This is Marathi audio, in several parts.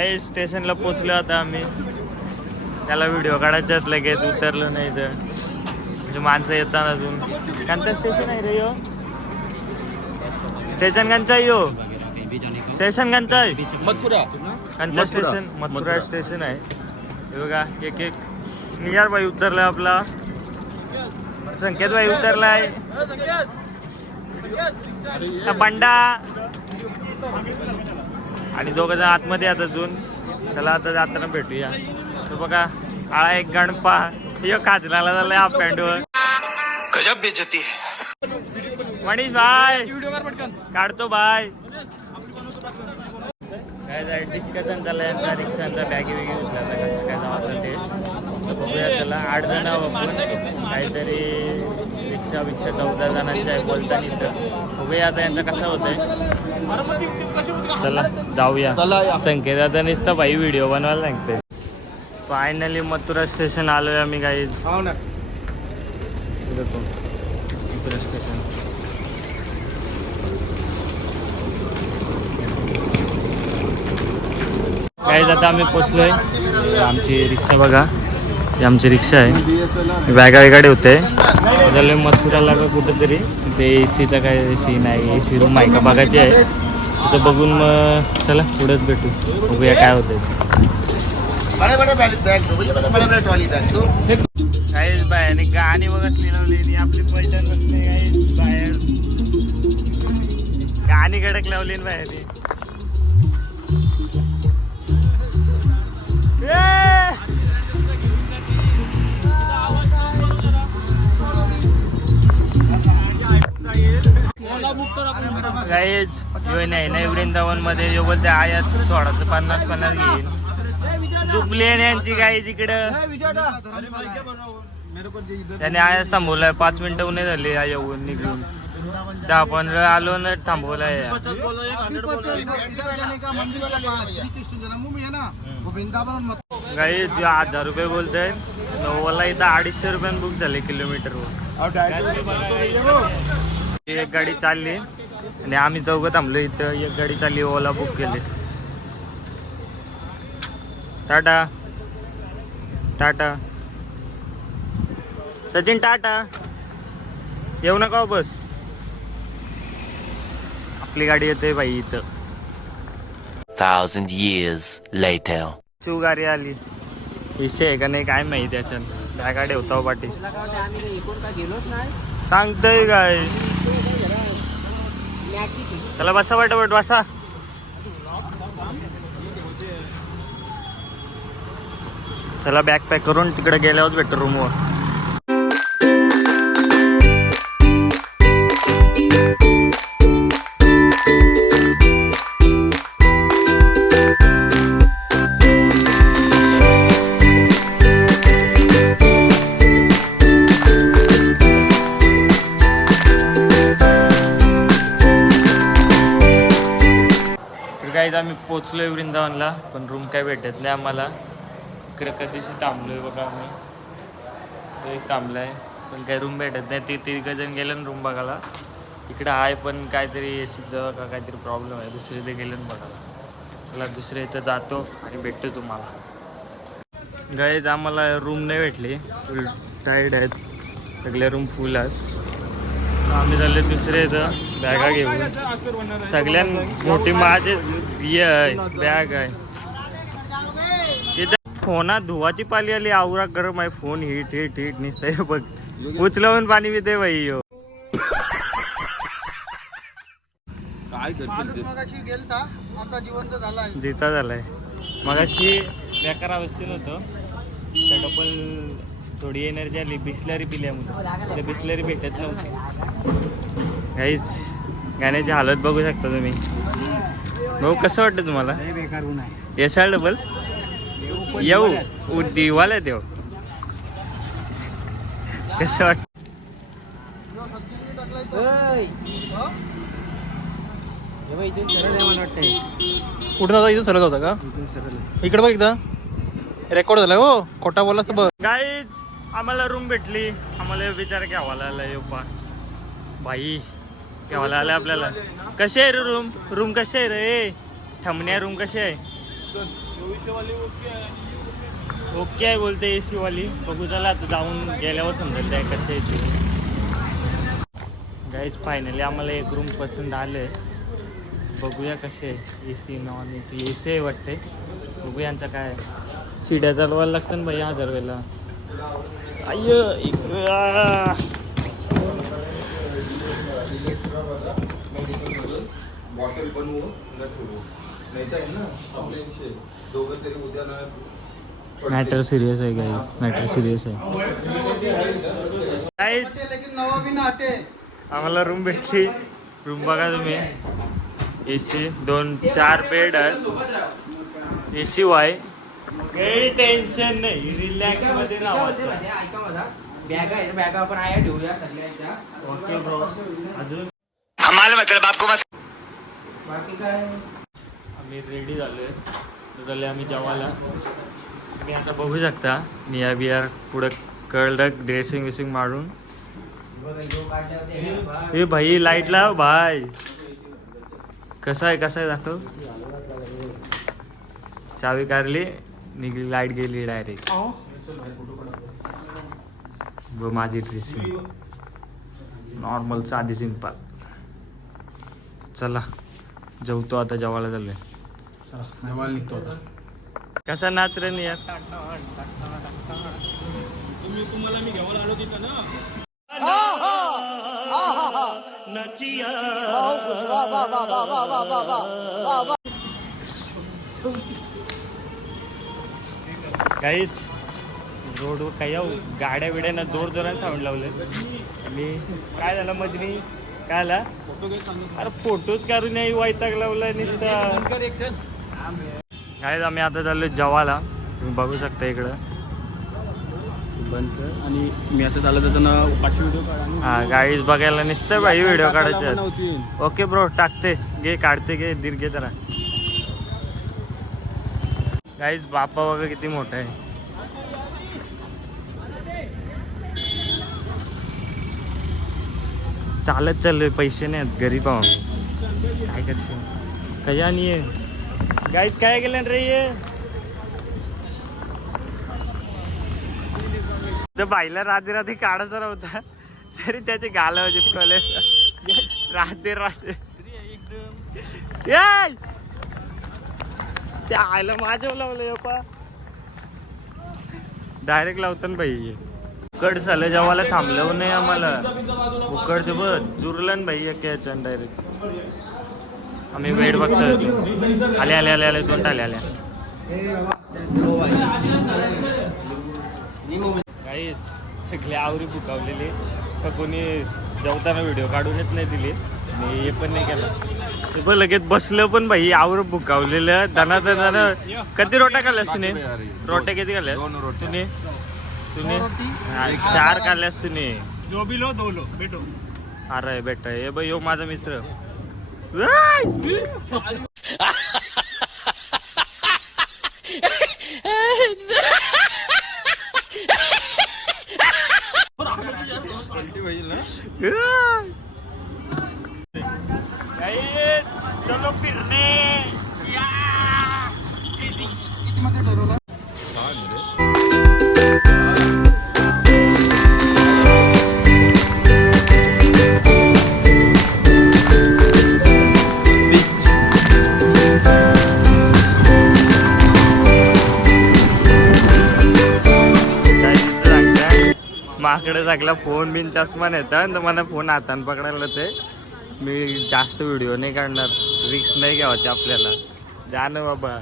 काही स्टेशनला पोचलो आता आम्ही. त्याला व्हिडिओ काढायच्यात लगेच उतरलो नाही तर म्हणजे माणसं येतात अजून. कोणतं स्टेशन आहे रे यो? स्टेशन कंचा यो? स्टेशन कंचा आहे? मथुरा. कंचा स्टेशन? मथुरा स्टेशन आहे. हे बघा एक एक नियर भाई उतरलाय आपला. संकेत भाई उतरलाय. बंडा आणि दोघं जण आतमध्ये आहेत अजून. चला आता जाताना भेटूया. तो बघा आळा एक गणपा यो काजराला झालाय हाफ पॅन्टवर. गजब बेइज्जती. मनीष भाई काढतो भाई. काय डिस्कशन चाललंय यांचा रिक्षांचा बॅगी वेगी उचला कसं काय जावं ते बघूया. चला 8 जण आपण काहीतरी रिक्षा 14 जणांच्या आहे बोलता तिथं. बघूया आता यांचा कसा होतंय. चला जाऊया. संकेत आता नुसतं भाई व्हिडिओ बनवायला सांगते. फायनली मथुरा स्टेशन आलोय आम्ही काही. मथुरा स्टेशन काही आता आम्ही पोचलोय. आमची रिक्षा बघा ही आमची रिक्षा आहे. बॅगा वेगाडे होते झाले मथुराला का कुठंतरी ते एसीचा काय सीन आहे. एसी रूम आहे का बघायची आहे तिथं बघून मग चला पुढेच भेटू बघूया काय होतंय. काहीच बाहेर गाणी वगैरे लावली आपली पैठण बसली काही बाहेर गाणी कडक लावली बाहेर. नाही वृंदावन मध्ये जो बोलते आयात सोळाचं 50 घेईन झुकली यांची गाई तिकडं. त्याने आयाच थांबवलाय 5 मिनिटं उन्हे झाली येऊन निघून 10-15 आलो न थांबवलाय. गाई 1000 रुपये बोलताय. नोवाला इथं 250 रुपयान बुक झाले किलोमीटरवर. एक गाडी चालली आणि आम्ही चौघं थांबलो इथं. एक गाडी चालली ओला बुक केले. टाटा टाटा सचिन टाटा येऊ नका बस. आपली गाडी येते बाई इथं. 1000 years later. गाडी आली विषय आहे का नाही काय माहिती. त्याच्यात त्या गाडी होता पाठी सांगतय काय. चला बसा वाटवट बसा. चला बॅग पॅक करून तिकडे गेल्यावर भेटतो रूमवर. आम्ही पोचलोय वृंदावनला पण रूम काय भेटत नाही आम्हाला. इकडे कधीशी थांबलोय बघा आम्ही. एक थांबलाय पण काही रूम भेटत नाही. ते 3 जण गेले ना रूम बघायला. इकडं आहे पण काहीतरी एसीचं का काहीतरी प्रॉब्लेम आहे. दुसरे इथे गेले ना बघायला. मला दुसरे इथं जातो आणि भेटतो तुम्हाला. गाईज आम्हाला रूम नाही भेटली. फुल टाईड आहेत सगळे रूम फुल आहेत. आम्ही झाले दुसरे इथं बॅगा घेऊन. सगळ्यां मोठी माझे बॅग आहे इथं. फोनात धुवाची पाली आली. आवरा गरम आहे फोन. हिट हिट हिट निसतंय बघ. उचलवून पाणी पिते बाई यो. जिता झालाय. मगाशी बेकार अवस्थेत होतो. डबल थोडी एनर्जी आली. बिस्लरी पिल्यामुळे बिस्लरी भेटत नव्हती. काहीच गाण्याची हालत बघू शकता तुम्ही. भाऊ कसं वाटतं तुम्हाला? येस डबल येऊ दिवाला देव कसं वाटत? कुठं जाता? इथून सरळ होता का? इकडे बघ एकदा रेकॉर्ड झालाय. हो खोटा बोलला बघ. गाईज आम्हाला रूम भेटली. आम्हाला विचार घ्यावाला आलाय भाई. घ्यावाला आलाय आपल्याला. कशी आहे रे रूम? रूम कशी आहे रे? ठमण्या रूम कशी आहे? ओके आहे बोलते AC वाली. बघू चला आता जाऊन गेल्यावर समजेल त्या कशा येते. गाईज फायनली आम्हाला एक रूम पसंत आले. बघूया कसे AC नॉन AC. AC आहे वाटते. बघू यांचा काय शिड्या चालवायला लागतात ना भाई 1000 वेळेला. बॉटल बनवू नाही आहे ना आपल्याशी दोघं तरी उद्या ना. मॅटर सिरियस आहे गाईज. मॅटर सिरियस आहे गाईज. आम्हाला रूम भेटली. रूम बघा तुम्ही. AC 2-4 बेड आहेत. AC वाय काही टेन्शन नाही. रिलॅक्स मध्ये राहावं. बॅगा आपण आया ठेवूया सगळ्यांच्या. Okay bro. अजून बाकी काय आम्ही रेडी झालोय. झाले आम्ही जेवायला. तुम्ही आता बघू शकता निया बियार पुढं कळडक ड्रेसिंग विसिंग मारून. हे भाई लाईट लाव भाई. कसा आहे दाखव. चावी काढली निघली लाईट गेली डायरेक्ट. व माझी ड्रेसिंग नॉर्मल साधी सिंपल. चला जेवतो आता. जेवायला चाललोय. जेवायला निघतो आता. कसा नाच रे निया. तुम्हाला मी जेवायला आलो तिथं ना. काहीच रोडवर काही गाड्या बिड्यानं जोर जोरात साऊंड लावले. आणि काय झालं मजनी काय आला. अरे फोटोच काढून नाही वैताग लावलाय नुसता. काय आम्ही आता चाललोय जेवायला. तुम्ही बघू शकता इकडं. बंद कर. आणि मी असं चालत जाताना पाचशे व्हिडिओ काढा. हा गाईज बघायला नुसतं भाई व्हिडिओ काढायचे. ओके ब्रो टाकते घे काढते घे दीर्घे जरा. गाईज बापा बघा किती मोठा आहे. चालत चाललोय. पैसे नाही आहेत गरीब आहो. काय करशील काही आणि आहे. गाईज काय केलं रे ये. तर बाईला राधी राधी काढायचा नव्हता तरी त्याचे गालावर चिपकवले. राधे राधे त्या आईला माझ्या लावलं पा. डायरेक्ट लावतं भाई. उकड झालं जेवायला थांबलं नाही आम्हाला. उकडचे बघ जुरलं भाई एक याच्यानं डायरेक्ट. आम्ही वेट बघतोय. आले आले आले आले 2 आले आल्या. काहीच सगळे आवरी बुकावलेली. तर कोणी जेवताना व्हिडिओ काढूनच नाही दिली. मी हे पण नाही केलं. ते पण लगेच बसलं पण भाई आवर बुकावलेलं. दाना किती रोट्या खाल्ल्यास तुने. रोट्या किती खाल्ल्यास तुम्ही. 4 खाल्ल्यास तुने. जो भी लो 2 लो बेटो. अरे बेटा हे बाई यो माझा मित्र. चलो फिरणे. माकडे सगळा फोन बिन चष्मा नेता. तर मला फोन हातान पकडायला ते. मी जास्त व्हिडिओ नाही काढणार. रिक्स नाही घ्यावायचे आपल्याला. जा ना बाबा.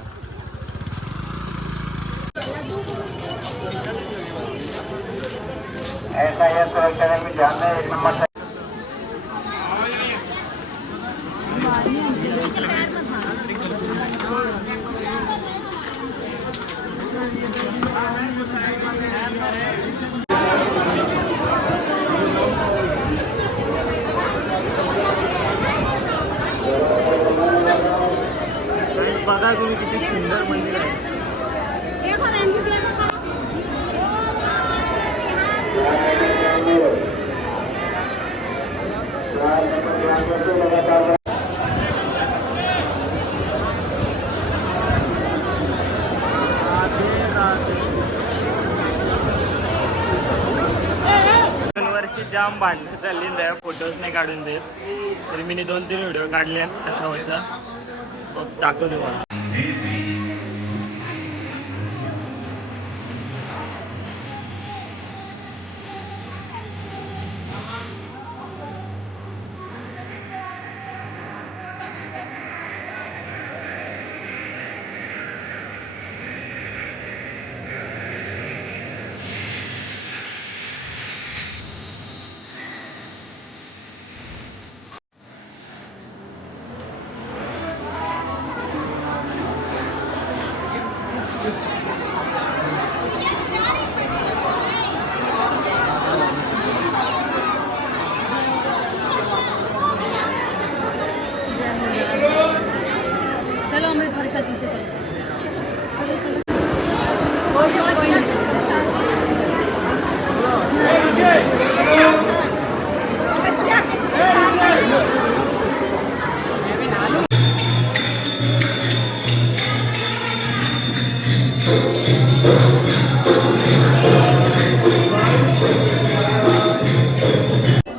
बघा तुम्ही किती सुंदर मंदिर आहे. जाम भांडणं चालली त्या फोटोज नाही काढून देत तरी मी 2-3 व्हिडिओ काढले असा वसा दाखवतो मला. चलो अमृतसर साथी से चलो.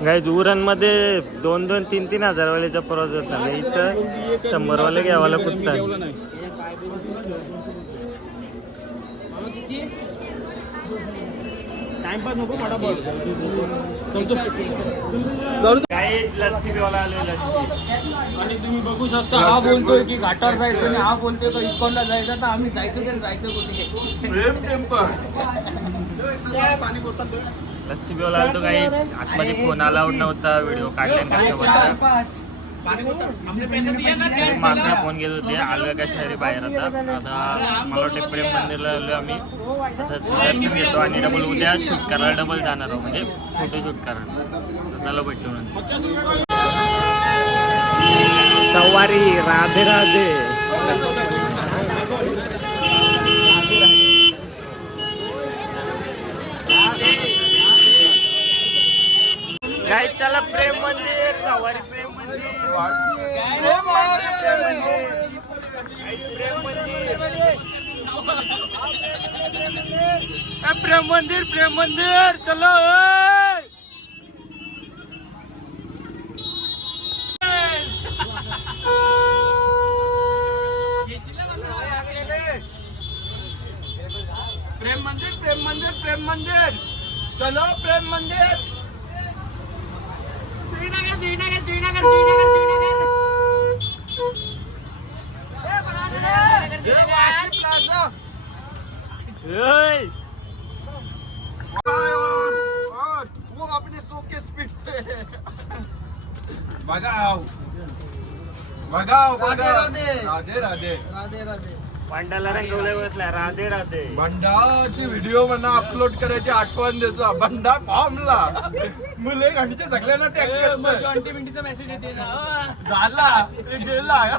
काही उरणमध्ये 2-3 हजारवाल्याचा प्रवास होता ना इथं 100वाले घ्यावाला कुत्ता. काही लस्सी पिवायला आलोय लस्सी. आणि तुम्ही बघू शकता हा बोलतोय की घाटावर जायचं आणि हा बोलतोय का इस्कॉनला जायचं तर आम्ही जायचं तर जायचं कुठे. लस्सी पिवायला आलो काही आतमध्ये फोन अलाउड नव्हता व्हिडिओ काढले कशा मागण्या फोन घेत होते आलं का शहरी बाहेर आता मला वाटतं प्रेम मंदिरला आलो आम्ही तसंच दर्शन घेतो आणि डबल उद्या शूट करायला डबल जाणार आहोत म्हणजे फोटो शूट करायला त्याला भेटलो म्हणून. सवारी राधे राधे. काय चला प्रेम मंदिर सवारी प्रेम मंदिर प्रेम मंदिर प्रेम मंदिर चलो. प्रेम मंदिर प्रेम मंदिर प्रेम मंदिर चलो प्रेम मंदिर. और वो अपने सो के स्पीड से भगाओ भगाओ भगाओ. राधे राधे पांडाला रंगवलंय बसला राधे राधे. बंडाची व्हिडिओ म्हणा अपलोड करायची आठवण द्यायचा. बंडा फॉर्मला मुले घंटीचे सगळ्यांना टॅग करतोय. 20 चा मेसेज येते ना झाला एक गेला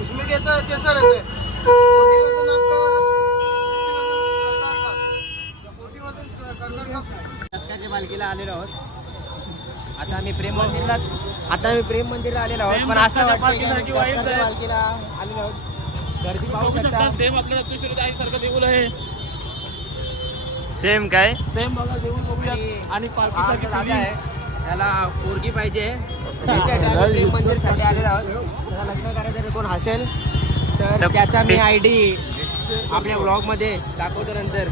उसमें कैसा रहता है दसकाच्या पालखीला आलेलो आहोत. आता आम्ही प्रेम मंदिरला आलेलो आहोत पण असं वाटतं की दसकाच्या पालखीला आलेलो आहोत. गर्दी पाहू शकता. सेम आपल्या रत्नेश्वरी सारखं देऊळ आहे. सेम काय सेम बघा देऊळ बघूया. आणि हा पालखी आमचा दादा आहे त्याला पोरगी पाहिजे त्याच्यासाठी आम्ही प्रेम मंदिरसाठी आलेलो आहोत. त्याला लग्न करायचं जर कोण असेल तर त्याचा मी ID आपल्या ब्लॉग मध्ये दाखवतो नंतर.